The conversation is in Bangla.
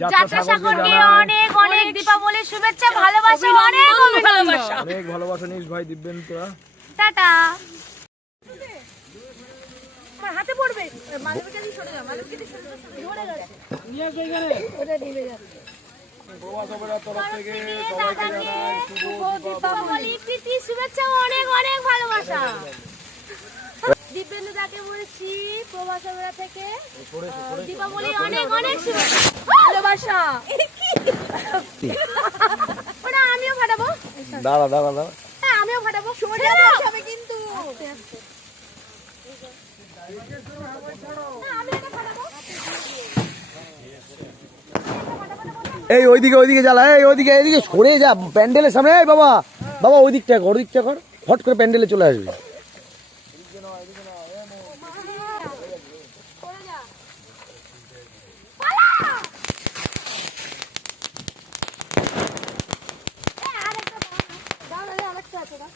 অনেক অনেক দীপাবলির শুভেচ্ছা ভালোবাসা অনেক ভালোবাসা অনেক ভালোবাসা নিস ভাই দিব্যেন তোরা টাটা। হাতে পড়বে। মালবিকা দিয়ে সরে যা মালবিকা দিয়ে সরে যা ওটা নিভে যাচ্ছে প্রবাসবের তরফ থেকে দাদাকে শুভ দীপাবলি প্রীতি শুভেচ্ছা অনেক অনেক ভালোবাসা। দিব্যেন্দু দাকে বলছি প্রবাসরা থেকে দীপাবলি অনেক অনেক শুভেচ্ছা। ভালোবাসা। ওটা আমিও ফাটাবো। দাঁড়া দাঁড়া দাঁড়া। হ্যাঁ আমিও ফাটাবো। সোজা বসাবে কিন্তু। এই ওইদিকে ওইদিকে জ্বালা এই ওইদিকে এইদিকে সরে যা প্যান্ডেলের সামনে। এই বাবা বাবা ওই দিকটা কর ওই দিকটা কর। হট করে প্যান্ডেলে চলে আসবি। 走吧。